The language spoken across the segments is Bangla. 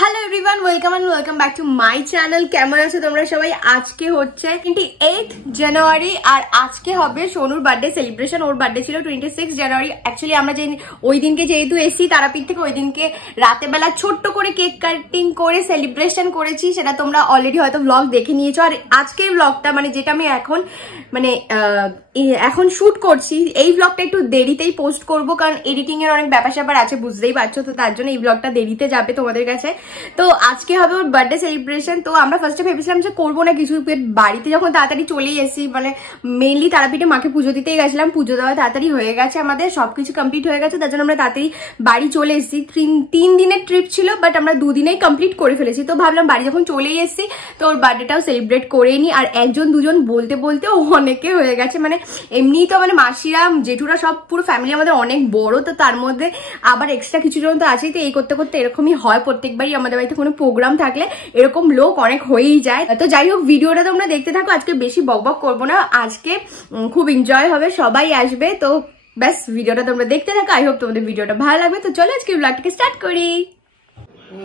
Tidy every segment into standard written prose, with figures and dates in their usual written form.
Hello everyone, welcome back to my channel. কেমন আছো তোমরা সবাই? আজকে হচ্ছে 28 জানুয়ারি আর আজকে হবে সোনুর বার্থডে সেলিব্রেশন। ওর বার্থডে ছিল 26 জানুয়ারি। অ্যাকচুয়ালি আমরা যে ওই দিনকে যেহেতু এসি তারাপীঠ থেকে, ওই দিনকে রাতের বেলা ছোট্ট করে কেক কাটিং করে সেলিব্রেশন করেছি, সেটা তোমরা অলরেডি হয়তো ব্লগ দেখে নিয়েছো। আর আজকের ব্লগটা মানে যেটা আমি এখন শুট করছি, এই ব্লগটা একটু দেরিতেই পোস্ট করবো, কারণ এডিটিং এর অনেক ব্যাপার স্যাপার আছে, বুঝতেই পারছো। তো তার জন্য এই ব্লগটা দেরিতে যাবে তোমাদের কাছে। তো আজকে হবে ওর বার্থডে সেলিব্রেশন। তো আমরা ফার্স্টে ভেবেছিলাম যে করবো না কিছু, বাড়িতে যখন তাড়াতাড়ি চলেই এসেছি, মানে মেইনলি তারাপীঠে মাকে পুজো দিতেই গেছিলাম, পুজো দেওয়া তাড়াতাড়ি হয়ে গেছে, আমাদের সবকিছু কমপ্লিট হয়ে গেছে, তার জন্য আমরা তাড়াতাড়ি বাড়ি চলে এসেছি। 3 দিনের ট্রিপ ছিল, বাট আমরা 2 দিনেই কমপ্লিট করে ফেলেছি। তো ভাবলাম বাড়ি যখন চলেই এসেছি তো ওর বার্থডেটাও সেলিব্রেট করেই নি। আর একজন দুজন বলতে বলতে অনেকে হয়ে গেছে, মানে এমনিই তো মানে মাসিরা জেঠুরা সব পুরো ফ্যামিলি আমাদের অনেক বড়, তো তার মধ্যে আবার এক্সট্রা কিছু জন তো আছেই। তো এই করতে করতে এরকমই হয় প্রত্যেকবারই, আমাদের বাড়িতে কোনো প্রোগ্রাম থাকলে এরকম লোক অনেক হয়েই যায়। তো যাই হোক, ভিডিওটা তোমরা দেখতে থাকো। আজকে বেশি বকবক করবো না, আজকে খুব এনজয় হবে, সবাই আসবে। তো ব্যাস ভিডিওটা তোমরা দেখতে থাকো। আই হোপ তোমাদের ভিডিওটা ভালো লাগবে। তো চলো আজকে ব্লগটাকে স্টার্ট করি।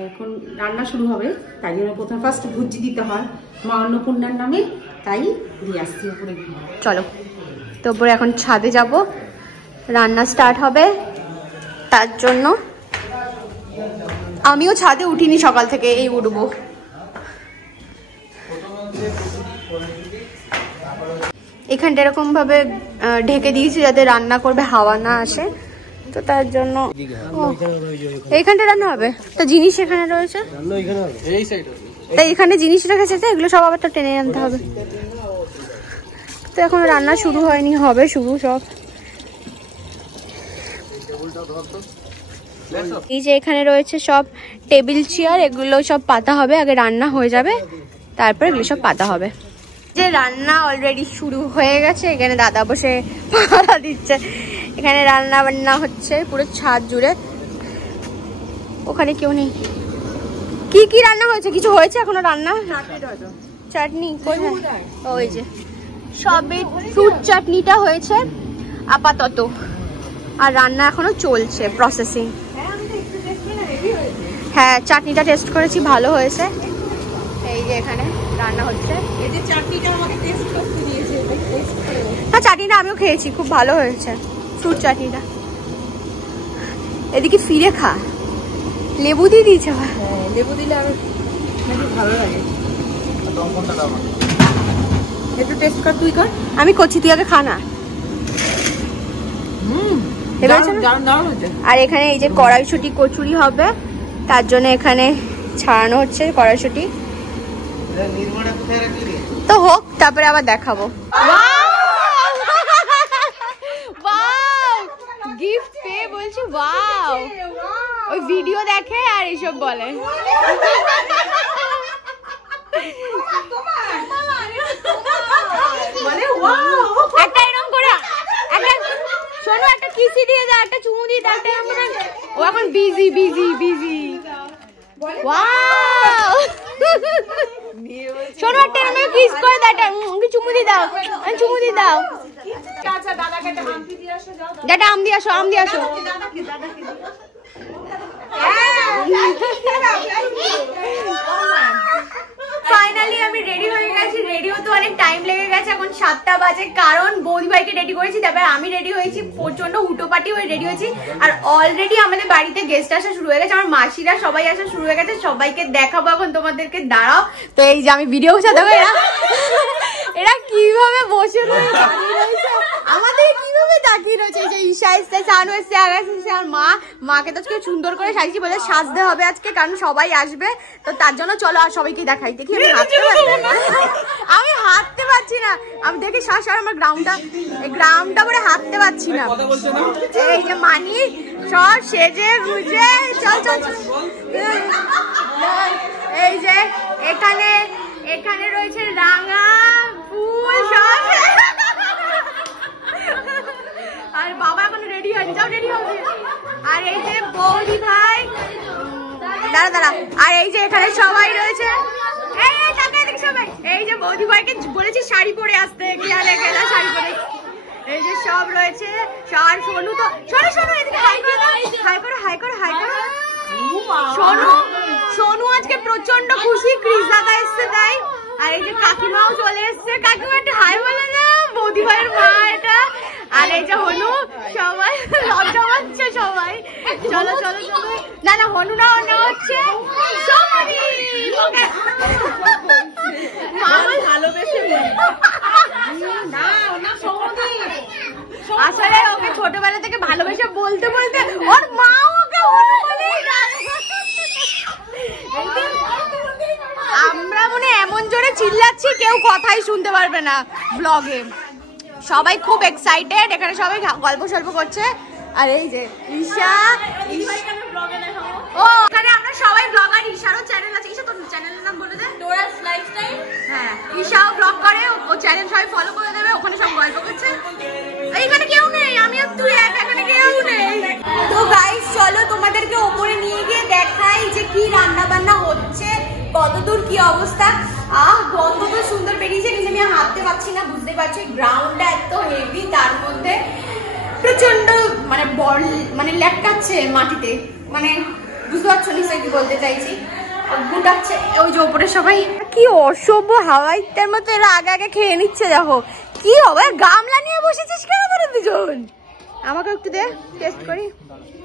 এখন রান্না শুরু হবে, তাই জন্য প্রথমে ফার্স্ট ভুজি দিতে হয় মা অন্নপূর্ণার নামে, তাই দিয়ে আসছি উপরে। চলো তো উপরে এখন ছাদে যাব, রান্না স্টার্ট হবে, তার জন্য আমিও ছাদে উঠিনি সকাল থেকে, এই উঠবো। এখানটা এরকম ভাবে ঢেকে দিয়েছি যাতে রান্না করবে হাওয়া না আসে, তো তার জন্য এইখানটা রান্না হবে। তো জিনিস এখানে রয়েছে, তাই এখানে জিনিস রেখেছে, তো এগুলো সব আবার তো টেনে আনতে হবে। তো এখন রান্না শুরু হয়নি, হবে শুরু সব। এই যে এখানে রয়েছে সব টেবিল চেয়ার, এগুলো সব পাতা হবে, আগে রান্না হয়ে যাবে তারপরে এগুলো সব পাতা হবে। যে রান্না অলরেডি শুরু হয়ে গেছে, এখানে দাদা বসে পাতা দিচ্ছে, এখানে রান্না বান্না হচ্ছে পুরো ছাদ জুড়ে। ওখানে কেউ নেই। কি কি রান্না হয়েছে? কিছু হয়েছে এখনো রান্না? চাটনি কোথায়? ওই যে সবে ফ্রুট চাটনিটা হয়েছে আপাতত, আর রান্না এখনো চলছে, প্রসেসিং। হ্যাঁ, চাটনিটা টেস্ট করেছি, ভালো হয়েছে। এই যে এখানে রান্না হচ্ছে। হ্যাঁ, চাটনিটা আমিও খেয়েছি, খুব ভালো হয়েছে ফ্রুট চাটনিটা। এদিকে ফিরে খা, লেবু দিয়ে দিয়েছে। লেবু দিলে আমি ভালো লাগে। একটু টেস্ট কর, তুই কর। আমি করছি, তুই আগে খা না। আর এখানে এই যে কড়াইশুঁটি কচুরি হবে, তার জন্য এখানে ছাড়ানো হচ্ছে কড়াইশুঁটি। তো হোক, তারপরে আবার দেখাবো। গিফট পেয়ে বলছি ওয়াও, ওই ভিডিও দেখে আর এইসব বলে। একটা এরকম করে একটা শোনো, একটা কিসি দিয়ে দাও, একটা চুমু দিয়ে দাও, ও এখন বিজি বিজি বিজি। ওয়াও, শোনো একটা এরকম কিস করে দাও, একটা চুমু দিয়ে দাও, চুমু দিয়ে দাও। যেটা আম দিয়ে আসো, আম দিয়ে আসো। ফাইনালি আমি রেডি হয়ে গেছি। রেডিও তো অনেক টাইম লেগে গেছে, এখন 7টা বাজে, কারণ বৌদি ভাইকে রেডি করেছি, তারপরে আমি রেডি হয়েছি, প্রচন্ড হুটোপাটি হয়ে রেডি হয়েছি। আর অলরেডি আমাদের বাড়িতে গেস্ট আসা শুরু হয়ে গেছে, আমার মাসিরা সবাই আসা শুরু হয়ে গেছে, সবাইকে দেখাবো এখন তোমাদেরকে, দাঁড়াও। তো এই যে আমি ভিডিও সাজাবো, এরা কিভাবে বসে রয়েছে, আমাদের কিভাবে তাকিয়ে রয়েছে। এই যে ঈশা এসছে, চানু এসছে, আকাশ এসছে, আর মাকে তো আজকে সুন্দর করে সাজিয়েছি, বলে সাজতে হবে আজকে, কারণ সবাই আসবে। তো তার জন্য চলো আর সবাইকে দেখাই। দেখি আমি হাঁটতে পারছি না, আমি দেখি শ্বাস, আর আমার গ্রাউন্ডটা করে হাঁটতে পারছি না। এই যে মানি সব সেজে গুজে, চল চল। এই যে এখানে রয়েছে রাঙা ফুল সব, আর বাবা এখনো রেডি হয়নি, যাও রেডি হবে। আর এই যে বৌদি ভাই, দাঁড়া, আর এই যে এখানে সবাই রয়েছে, সবাই। এই যে বৌদি ভাইকে বলেছি শাড়ি পরে আসতে, গেলা শাড়ি পরে। এই যে সব রয়েছে, আর সোনু তো শোনো এদিকে হাই করো, হাই করো, হাই করো, হাই করো। সোনু খুশি, ক্রিস দাদা এসছে তাই। আর এই যে কাকিমাও চলে এসছে, কাকিমা একটু হাই বলে না, বৌদি ভাইয়ের মা এটা। আর এই যে হনু, সবাই লজ্জা পাচ্ছে সবাই। চলো চলো চলো, না না হনু না, অন্য হচ্ছে সোমনি। ভালোবেসে আসলে ওকে ছোটবেলা থেকে ভালোবেসে বলতে বলতে ওর মা ওকে হনু বলেই আমরা মনে এমন জোরে চিল্লাচ্ছি কেউ কথাই শুনতে পারবে না ব্লগে। সবাই খুব এক্সাইটেড, এখানে সবাই গল্প সল্প করছে। আর এই যে ঈশা, ও ওখানে আমরা সবাই ব্লগার, ঈশারও চ্যানেল আছে। ঈশা তোর চ্যানেলের নাম বলে দে। ডোরাস লাইফস্টাইল। হ্যাঁ, ঈশাও ব্লগ করে, ও চ্যানেল সবাই ফলো করে দেবে, ওখানে সব গল্প করছে। এইখানে কেউ নেই, আমি আর তুই এখানে কেউ নেই। তো গাইস চলো তোমাদেরকে ওপরে নিয়ে গিয়ে দেখাই যে কি রান্না বান্না হচ্ছে, কতদূর কি অবস্থা। গন্ধ তো সুন্দর বেরিয়েছে, কিন্তু আমি হাঁটতে পারছি না, বুঝতে পারছি গ্রাউন্ডটা এত হেভি, তার মধ্যে প্রচন্ড মানে বল মানে লেটকাচ্ছে মাটিতে, মানে বুঝতে পারছো নিশ্চয়ই কি বলতে চাইছি, গুটাচ্ছে ওই যে ওপরে সবাই। কি অসভ্য হাওয়াইটার মতো এরা আগে আগে খেয়ে নিচ্ছে, দেখো কি হবে। গামলা নিয়ে বসেছিস কেন তোরা দুজন? আমাকে একটু দে, টেস্ট করি।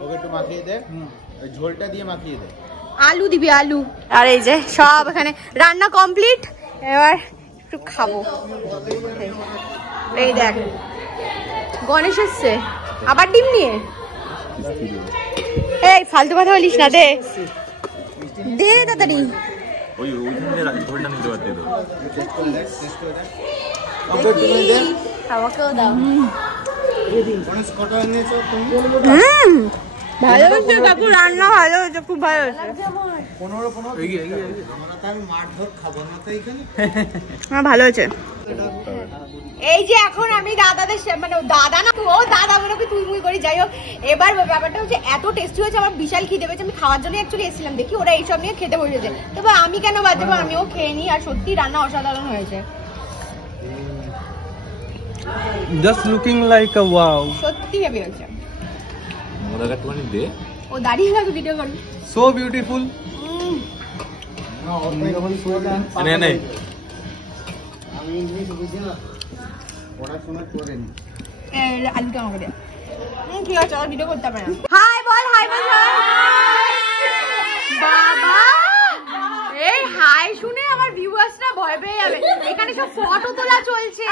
ওকে একটু মাখিয়ে দে, ওই ঝোলটা দিয়ে মাখিয়ে দে। আলু দিবি, আলু। আর এই যে সব এখানে রান্না কমপ্লিট, এবার একটু খাবো। এই দেখ গণেশ এসছে আবার ডিম নিয়ে। এই ফালতু কথা বলিস না, দে দে তাড়াতাড়ি। ওই ওইখানে ঝোলটা নিতে পারতে তো। আমাকেও দাও। ভালো হয়েছে কাকু, রান্না ভালো হয়েছে, খুব ভালো হয়েছে। হ্যাঁ ভালো হয়েছে। এই যে এখন আমি দাদাদের মানে দাদা না, ও দাদা মনে তুই মুই করি, যাই হোক। এবার ব্যাপারটা হচ্ছে এত টেস্টি হয়েছে, আমার বিশাল খিদে পেয়েছে। আমি খাওয়ার জন্য অ্যাকচুয়ালি এসেছিলাম, দেখি ওরা এইসব নিয়ে খেতে বসেছে, তবে আমি কেন বাদ দেবো, আমিও খেয়ে নিই। আর সত্যি রান্না অসাধারণ হয়েছে, just looking like a wow, সত্যি হেভি হয়েছে। মোদা কাটুনি দে, ও দাঁড়িয়ে থাকো ভিডিও করি, so beautiful. নে নে আমি ইংলিশ বুঝি না, পড়াশোনা করেনি। আলুটা আমাকে দে। ঠিক আছে, আর ভিডিও করতে পারে না। হাই বল, হাই বল বাবা। এই হাই শুনে আমার ভিউয়ার্সরা ভয় পেয়ে যাবে। এখানে সব ফটো তোলা চলছে,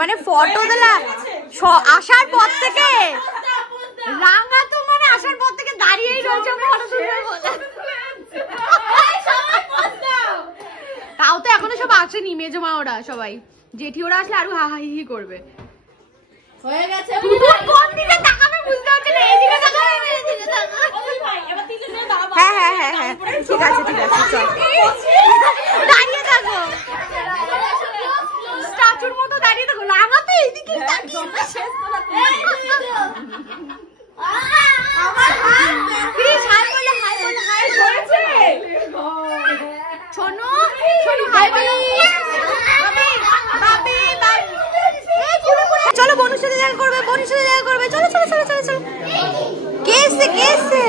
মানে ফটো তোলা আসার পর থেকে রাঙা তো মানে আসার পর থেকে দাঁড়িয়েই রয়েছে ফটো তুলবে বলে। তাও তো এখনো সব আসেনি, মেজমা ওরা সবাই, জেঠি ওরা আসলে আরো হাহি করবে। হয়ে গেছে, কোন দিকে তাকাবে বুঝতে পারছি না, এইদিকে তাকাবে না এইদিকে তাকাবে। এবার তিনজনে দাঁড়াবো। হ্যাঁ হ্যাঁ হ্যাঁ হ্যাঁ ঠিক আছে ঠিক আছে, চল দাঁড়িয়ে থাকো, স্ট্যাচুর মতো দাঁড়িয়ে থাকো। লাগা তো এইদিকে তাকিয়ে শেষ করা। আমার প্লিজ হাই বলে, হাই বলে, হাই করেছে শোনো শোনো, হাই বলে বাবি বাবি। চলো বনুর সাথে দেখা করবে, বনুর সাথে দেখা করবে, চলো চলো চলো চলো চলো। কে এসছে, কে এসছে?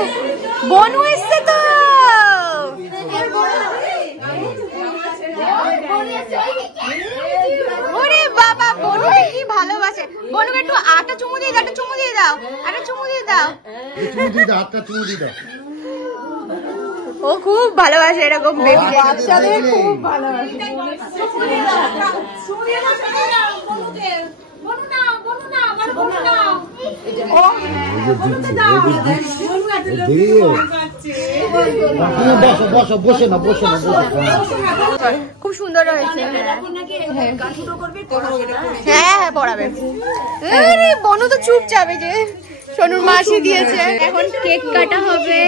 বনু এসছে তো। ওরে বাবা, বনুকে কি ভালোবাসে। বনুকে একটু আটা চুমু দিয়ে দাও, একটা চুমু দিয়ে দাও, একটা চুমু দিয়ে দাও, চুমু দিয়ে দাও। ও খুব ভালোবাসে এরকম বেবি বাচ্চাদের, খুব ভালোবাসে। খুব সুন্দর হয়েছে। হ্যাঁ হ্যাঁ পড়াবে। বনু তো চুপ যাবে, যে সোনুর মাসি দিয়েছে। এখন কেক কাটা হবে,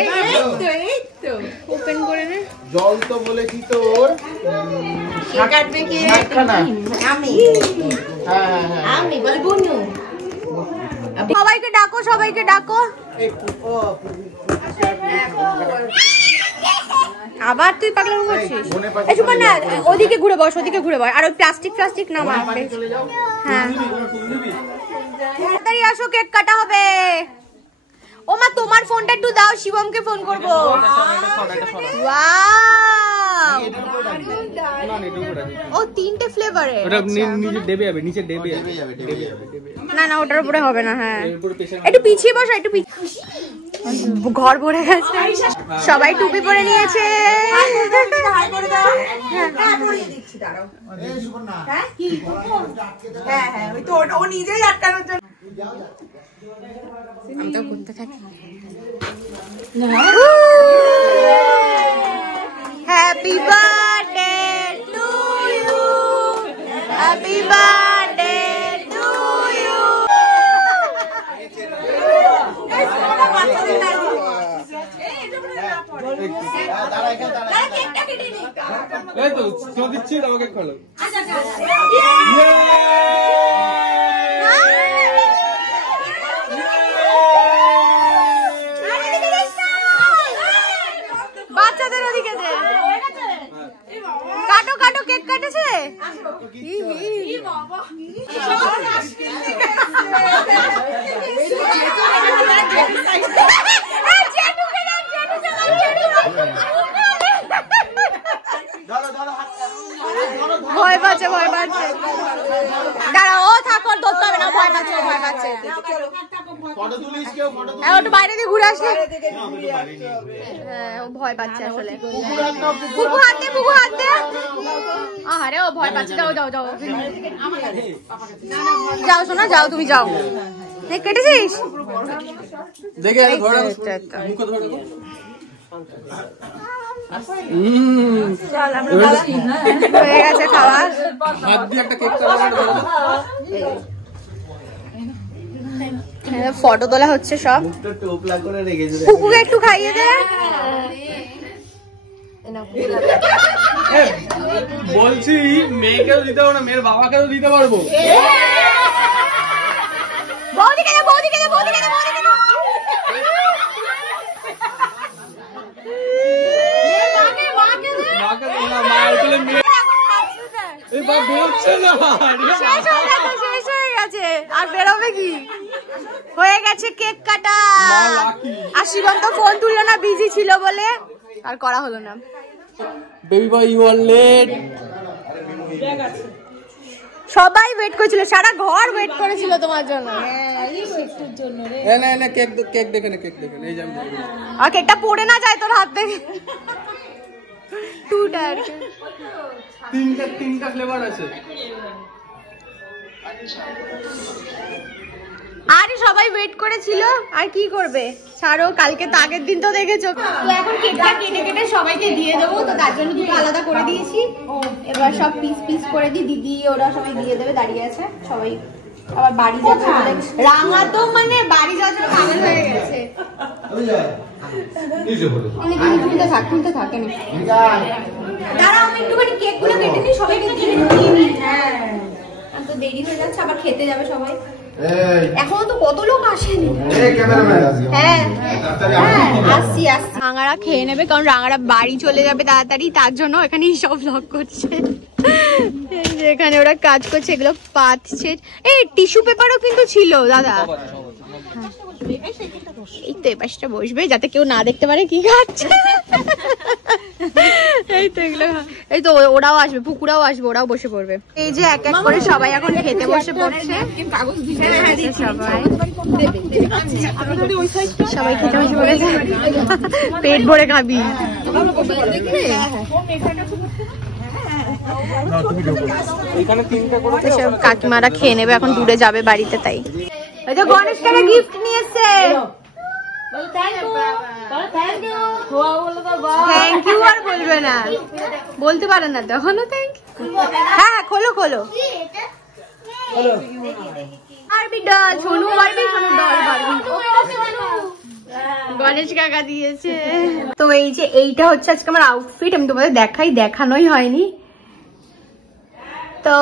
ওপেন করে নে। জল তো বলেছি তোর, কাটবে কি? আমি আমি বলে বনু। সবাইকে ডাকো, সবাইকে ডাকো। আবার তুই পাগলামি করছিস? একটু না, ওদিকে ঘুরে বস, ওদিকে ঘুরে বস। আর ওই প্লাস্টিক প্লাস্টিক না মারবে। হ্যাঁ তাড়াতাড়ি আসো, কেক কাটা হবে। ও মা তোমার ফোনটা একটু দাও, শিবমকে ফোন করবো। ওয়াও ও তিনটে ফ্লেভারে নিচে ডেবে যাবে না না ওটার উপরে হবে না। হ্যাঁ একটু পিছিয়ে বসো একটু ঘর ভরে গেছে সবাই টুপি পরে নিয়েছে। Happy birthday to you, happy birthday to you. দিচ্ছি আমাকে খোলো। বাচ্চাদের ওদিকে যে কাটো কাটো কেক কাটেছে। ভয় পাচ্ছে ভয় পাচ্ছে, দাঁড়া ও থাকো ধরতে হবে না, ভয় পাচ্ছে ভয় পাচ্ছে। একটু বাইরে দিয়ে ঘুরে আসলে। হ্যাঁ ও ভয় পাচ্ছে আসলে। বুকু হাত দে বুকু হাত দে। আরে ও ভয় পাচ্ছে, যাও যাও যাও যাও শোনা যাও তুমি যাও। কেটেছিস দেখে মুখে ধরে হয়ে গেছে খাওয়া। হাত দিয়ে একটা কেক ফটো তোলা হচ্ছে সব। কুকুকে একটু খাইয়ে দে। বলছি মেয়েকেও দিতে পারবো না, মেয়ের বাবাকেও দিতে পারবো। বৌদিকে দে বৌদিকে দে বৌদিকে দে বৌদিকে দে। শেষ হয়ে গেছে আর বেরোবে কি? হয়ে গেছে কেক কাটা। আর শিবম তো ফোন তুললো না, বিজি ছিল বলে আর করা হলো না। Baby boy you are late. সবাই ওয়েট করেছিল, সারা ঘর ওয়েট করেছিল তোমার জন্য। না কেক কেক দেখে না, কেক দেখে এই যে আমি আর কেকটা পড়ে না যায় তোর হাত থেকে। টুটার তিনটা ফ্লেভার আছে। আরে সবাই ওয়েট করেছিল আর কি করবে, ছাড়ো কালকে তো আগের দিন তো দেখেছো। তো এখন কেকটা কেটে কেটে সবাইকে দিয়ে দেবো, তো তার জন্য দুটো আলাদা করে দিয়েছি। এবার সব পিস পিস করে দিই, দিদি ওরা সবাই দিয়ে দেবে, দাঁড়িয়ে আছে সবাই। আবার বাড়ি যাবে বলে রাঙা তো মানে বাড়ি যাওয়ার জন্য পাগল হয়ে গেছে। তুলতে থাকে না, দাঁড়াও আমি একটুখানি কেক গুলো কেটে নিই, সবাইকে দিয়ে নিই। হ্যাঁ তো দেরি হয়ে যাচ্ছে, আবার খেতে যাবে সবাই। এখনো তো কত লোক আসেনি। হ্যাঁ আসছি আসছি। রাঙারা খেয়ে নেবে, কারণ রাঙারা বাড়ি চলে যাবে তাড়াতাড়ি, তার জন্য এখানেই সব ব্লগ করছে। এখানে ওরা কাজ করছে, এগুলো পাতছে। এই টিস্যু পেপারও কিন্তু ছিল দাদা। এই তো এপাশটা বসবে যাতে কেউ না দেখতে পারে কি খাচ্ছে। এই তো এগুলো, এই তো ওরাও আসবে, পুকুরাও আসবে, ওরাও বসে পড়বে। এই যে এক এক করে সবাই এখন খেতে বসে পড়ছে। সবাই খেতে বসে পড়েছে, পেট ভরে খাবি। কাকিমারা খেয়ে নেবে, এখন দূরে যাবে বাড়িতে, তাই ওই যে গণেশকে গিফট নিয়ে এসছে। থ্যাংক ইউ আর বলবে না, বলতে পারে না তো এখনো থ্যাংক ইউ। হ্যাঁ খোলো খোলো। Barbie doll, Sonu Barbie, Sonu doll Barbie. Ganesh কাকা দিয়েছে। তো এই যে এইটা হচ্ছে আজকে আমার আউটফিট, আমি তোমাদের দেখানোই হয়নি। তো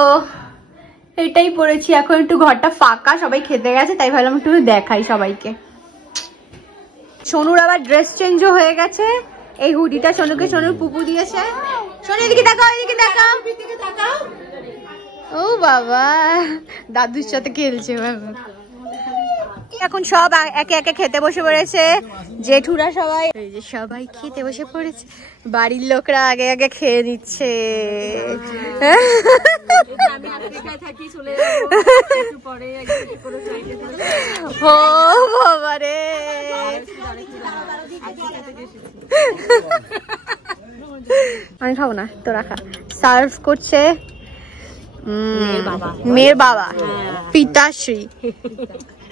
এটাই পরেছি, এখন একটু ঘরটা ফাঁকা, সবাই খেতে গেছে, তাই ভাবলাম একটু দেখাই সবাইকে। সোনুর আবার ড্রেস চেঞ্জও হয়ে গেছে। এই হুডিটা সোনুকে সোনুর পুপু দিয়েছে। সোনু এদিকে তাকাও, এদিকে তাকাও। ও বাবা দাদুর সাথে খেলছে। এখন সব একে একে খেতে বসে পড়েছে, জেঠুরা সবাই, এই যে সবাই খেতে বসে পড়েছে, বাড়ির লোকরা আগে আগে খেয়ে নিচ্ছে। ও বাবা রে, আমি খাবো না, তোরা খা। সার্ভ করছে মেয়ের বাবা পিতাশ্রী,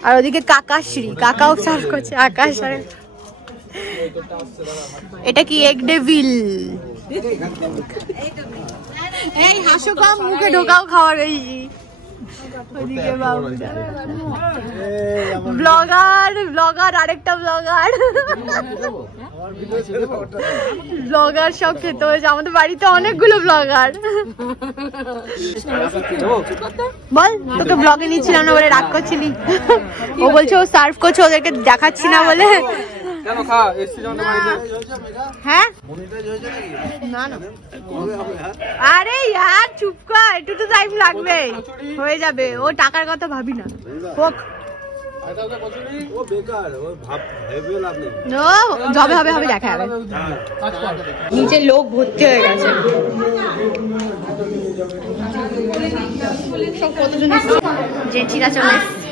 আর ওদিকে কাকাশ্রী, কাকাও সার্ভ করছে। আকাশ, এটা কি এগ ডেভিল? এই হাসো কম, মুখে ঢোকাও খাওয়ার বেশি। ওদিকে ব্লগার, ব্লগার আরেকটা ব্লগার, ব্লগার সব খেতে হয়েছে। আমাদের বাড়িতে অনেকগুলো ব্লগার। বল, তোকে ব্লগে নিচ্ছিলাম না বলে রাগ করছিলি? ও বলছে ও সার্ভ করছে, ওদেরকে দেখাচ্ছি না বলে। হ্যাঁ না না, আরে यार চুপ কর, একটু তো টাইম লাগবে, হয়ে যাবে। ও টাকার কথা ভাবি না, হোক যবে হবে হবে, দেখা যাবে। নিচে লোক ভর্তি হয়ে গেছে, কতজন জেঠিরা চলে এসেছে।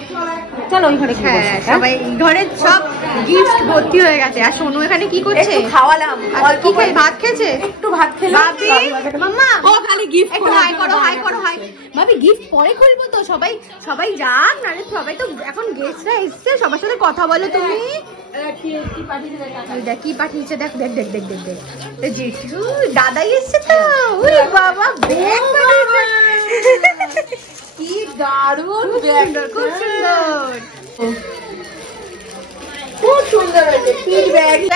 চলো ওই ঘরে, হ্যাঁ সবাই ঘরে সব গিফট ভর্তি হয়ে গেছে। আর সোনু এখানে কি করছে? খাওয়ালাম। আর কি খাই? ভাত খেয়েছে, একটু ভাত খেলাম। বাবি মাম্মা, ও খালি গিফট একটু হাই করো, হাই করো, হাই। বাবি গিফট পরে খুলবো তো, সবাই সবাই যাক, নালে সবাই তো এখন গেস্টরা এসছে, সবার সাথে কথা বলো তুমি। দেখ কি পাঠিয়েছে, দেখ দেখ দেখ দেখ দেখ দেখ, জেঠু দাদাই এসছে তো। ওই বাবা, ব্যাগ পাঠিয়েছে, কি দারুণ ব্যাগ, খুব সুন্দর, খুব সুন্দর হয়েছে।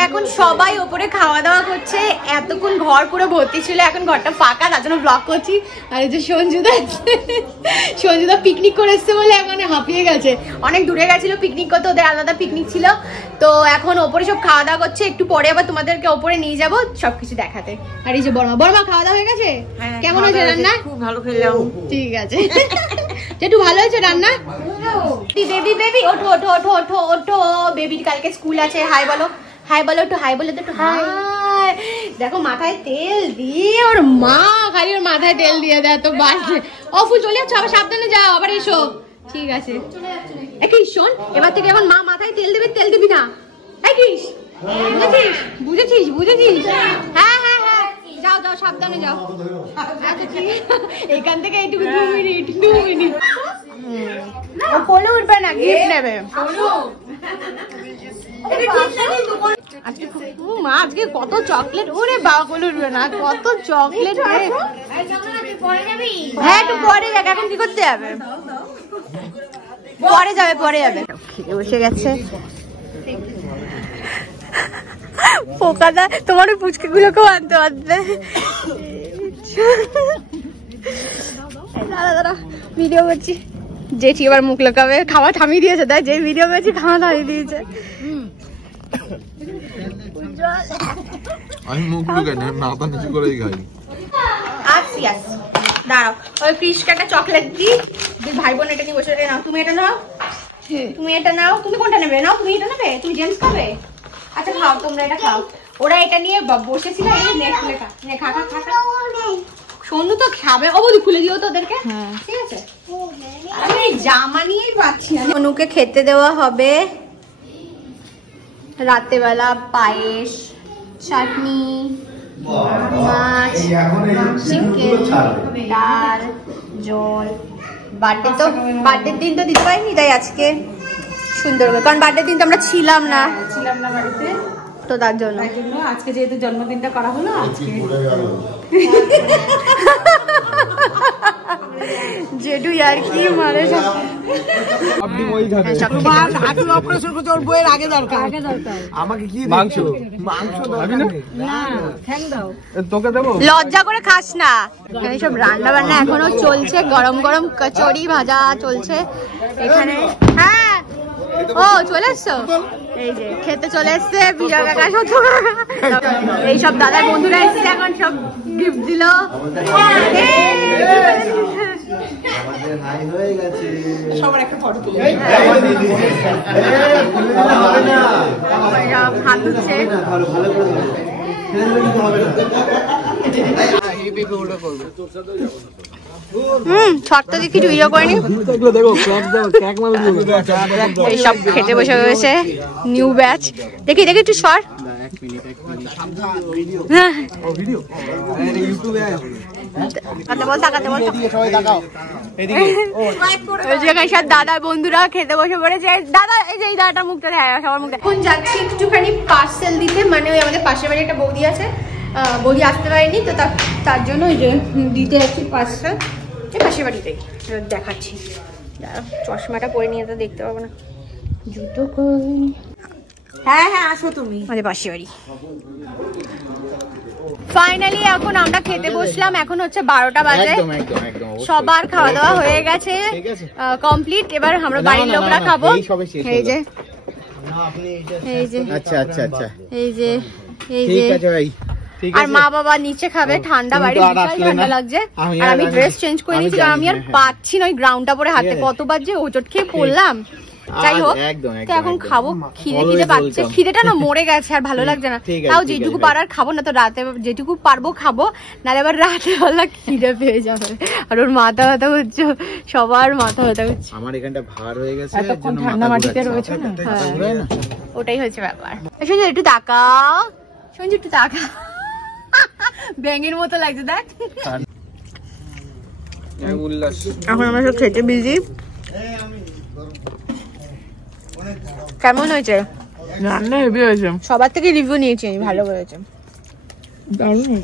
এখন সবাই ওপরে খাওয়া দাওয়া করছে, এতক্ষণ ঘর পুরো ভর্তি ছিল, এখন ঘরটা ফাঁকা, তার জন্য ব্লগ করছি। আর এই যে সঞ্জুদা, সঞ্জুদা পিকনিক করে এসছে বলে এখন হাঁপিয়ে গেছে, অনেক দূরে গেছিল পিকনিক করতে, ওদের আলাদা পিকনিক ছিল। তো এখন ওপরে সব খাওয়া দাওয়া করছে, একটু পরে আবার তোমাদেরকে ওপরে নিয়ে যাবো সবকিছু দেখাতে। আর এই যে বড়মা, বড়মা খাওয়া দাওয়া হয়ে গেছে? কেমন হয়েছে রান্না? খুব ভালো খেলাম। ঠিক আছে, যেটু ভালো হয়েছে রান্না। বেবি বেবি ওঠো ওঠো ওঠো ওঠো ওঠো, বেবির কালকে স্কুল আছে। হাই বলো, হাই বলো, একটু হাই বলে তো, একটু হাই। দেখো মাথায় তেল দিয়ে, ওর মা খালি ওর মাথায় তেল দিয়ে দেয় তো বাসে। ও ফুল চলে যাচ্ছ, আবার সাবধানে যাও, আবার এসো। ঠিক আছে কৃষ, শোন, এবার থেকে এখন মা মাথায় তেল দেবে, তেল দিবি না। এই কৃষ, বুঝেছিস বুঝেছিস বুঝেছিস? হ্যাঁ হ্যাঁ হ্যাঁ, যাও যাও, সাবধানে যাও। এখান থেকে এইটুকু 2 মিনিট, 2 মিনিট। ও কোলে উঠবে না, গিফট নেবে। মা আজকে কত চকলেট, ওরে বাবা, কোলে উঠবে না, কত চকলেট। হ্যাঁ একটু পরে যাক, এখন কি করতে যাবে? পরে যাবে, পরে যাবে। খেয়ে বসে গেছে পোকাদা, তোমার পুচকে গুলোকেও আনতে পারবে। দাঁড়া দাঁড়া, ভিডিও করছি। জেঠি এবার মুখ লোকাবে, খাওয়া থামিয়ে দিয়েছে, তাই যে ভিডিও করছি খাওয়া থামিয়ে দিয়েছে। আমি মুখ লুকাই না, মাথা নিচু করেই খাই। আসছি আসছি, দাঁড়াও। ওই কৃষকে একটা চকলেট দিই, ভাই বোন এটা নিয়ে বসে নাও। তুমি এটা নাও, তুমি এটা নাও। তুমি কোনটা নেবে? নাও, তুমি এটা নেবে, তুমি জেন্টস খাবে? আচ্ছা খাও, তোমরা এটা খাও। ওরা এটা নিয়ে বসেছিল, খা খা খা। সন্ধু তো খাবে, ও বলি খুলে দিও তো ওদেরকে, ঠিক আছে? আমি জামা নিয়েই পাচ্ছি না। অনুকে খেতে দেওয়া হবে রাতেবেলা পায়েস, চাটনি, মাছ, চিকেন, ডাল, জল। বার্থডে তো, বার্থডের দিন তো দিতে পারিনি, তাই আজকে সুন্দর করে, কারণ বার্থডের দিন তো আমরা ছিলাম না বাড়িতে, তো তার জন্য আজকে যেহেতু জন্মদিনটা করা হলো, আজকে জেডু আর কি মারে আপনি ওই ঘাটে হাঁটুর অপারেশন করতে ওর বইয়ের আগে দরকার, আমাকে কি মাংস, মাংস খাবি না? থ্যাংক দাও। তোকে দেবো? লজ্জা করে খাস না। এখানে সব রান্না বান্না এখনো চলছে, গরম গরম কচুরি ভাজা চলছে এখানে। হ্যাঁ ও চলে এসছো, এই যে খেতে চলে এসছে বিজয় কাকা এইসব দাদার বন্ধুরা এসছে এখন সব গিফট দিল সবার একটা ফটো তুলে হাত উঠছে শর্টটা দেখি ভিডিও করিনি এইসব খেতে বসে রয়েছে নিউ ব্যাচ দেখি দেখি একটু শর্ট দাদার বন্ধুরা খেতে বসে পড়েছে দাদা এই যে এই দাদাটার মুখটা দেখা সবার মুখটা এখন যাচ্ছি একটুখানি পার্সেল দিতে মানে ওই আমাদের পাশের বাড়ি একটা বৌদি আছে বৌদি আসতে পারেনি তো তার জন্য ওই যে দিতে যাচ্ছি পার্সেল এই পাশের বাড়িতেই দেখাচ্ছি চশমাটা পরে নিয়ে তো দেখতে পাবো না জুতো কই হ্যাঁ হ্যাঁ আসো তুমি আমাদের পাশের বাড়ি ফাইনালি এখন আমরা খেতে বসলাম এখন হচ্ছে 12টা বাজে সবার খাওয়া দাওয়া হয়ে গেছে কমপ্লিট এবার আমরা বাড়ির লোকরা খাবো এই যে এই যে আচ্ছা আচ্ছা আচ্ছা এই যে এই ঠিক যে আছে ভাই আর মা বাবা নিচে খাবে ঠান্ডা বাড়ি ঠান্ডা লাগছে আর আমি ড্রেস চেঞ্জ করে নিয়েছি কারণ আমি আর পাচ্ছি না ওই গ্রাউন্ডটা পরে হাতে কতবার যে হোঁচট খেয়ে পড়লাম যাই হোক তো এখন খাবো খিদে পাচ্ছে খিদেটা না মরে গেছে আর ভালো লাগছে না তাও যেটুকু পারার খাবো না তো রাতে যেটুকু পারবো খাবো নাহলে আবার রাতে বেলা খিদে পেয়ে যাবে আর ওর মাথা ব্যথা হচ্ছে সবার মাথা ব্যথা হচ্ছে আমার এখানটা ভার হয়ে গেছে এতক্ষণ ঠান্ডা মাটিতে রয়েছে না ওটাই হচ্ছে ব্যাপার শুনছি একটু তাকাও শুনছি একটু তাকা ব্যাঙের মতো লাগছে দেখ এখন আমরা সব খেতে বিজি কেমন হয়েছে রান্না হেভি হয়েছে সবার থেকে রিভিউ নিয়েছি ভালো করেছে দারুণ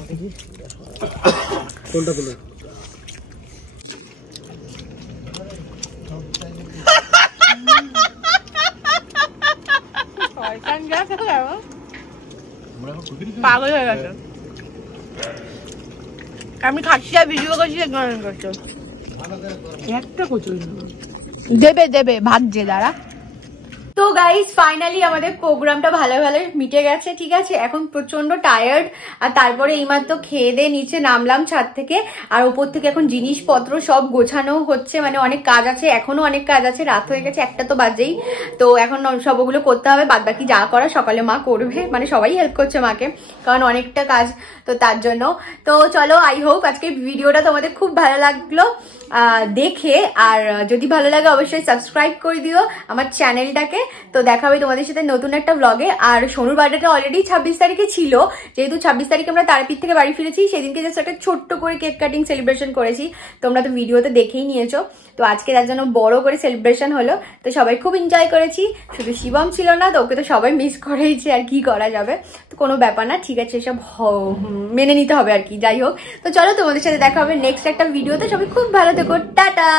পাগল হয়ে গেছে আমি খাচ্ছি আর ভিডিও করছি করছো একটা কচুরি দেবে দেবে ভাগ্যে দাঁড়া তো গাইস ফাইনালি আমাদের প্রোগ্রামটা ভালো ভালো মিটে গেছে ঠিক আছে এখন প্রচন্ড টায়ার্ড আর তারপরে এইমাত্র খেয়ে দিয়ে নিচে নামলাম ছাদ থেকে আর উপর থেকে এখন জিনিসপত্র সব গোছানো হচ্ছে মানে অনেক কাজ আছে এখনো অনেক কাজ আছে রাত হয়ে গেছে একটা তো বাজেই তো এখন সব ওগুলো করতে হবে বাদ বাকি যা করা সকালে মা করবে মানে সবাই হেল্প করছে মাকে কারণ অনেকটা কাজ তো তার জন্য তো চলো আই হোপ আজকে ভিডিওটা তোমাদের খুব ভালো লাগলো দেখে আর যদি ভালো লাগে অবশ্যই সাবস্ক্রাইব করে দিও আমার চ্যানেলটাকে তো দেখা হবে তোমাদের সাথে নতুন একটা ব্লগে আর সোনুর বার্থডেটা অলরেডি 26 তারিখে ছিল যেহেতু 26 তারিখে আমরা তারাপীঠ থেকে বাড়ি ফিরেছি সেদিনকে জাস্ট একটা ছোট্ট করে কেক কাটিং সেলিব্রেশন করেছি তোমরা তো ভিডিওতে দেখেই নিয়েছো তো আজকে তার জন্য বড় করে সেলিব্রেশন হলো তো সবাই খুব এনজয় করেছি শুধু শিবম ছিল না তো ওকে তো সবাই মিস করেইছে আর কি করা যাবে তো কোনো ব্যাপার না ঠিক আছে এসব মেনে নিতে হবে আর কি যাই হোক তো চলো তোমাদের সাথে দেখা হবে নেক্সট একটা ভিডিওতে সবাই খুব ভালো থেকো টাটা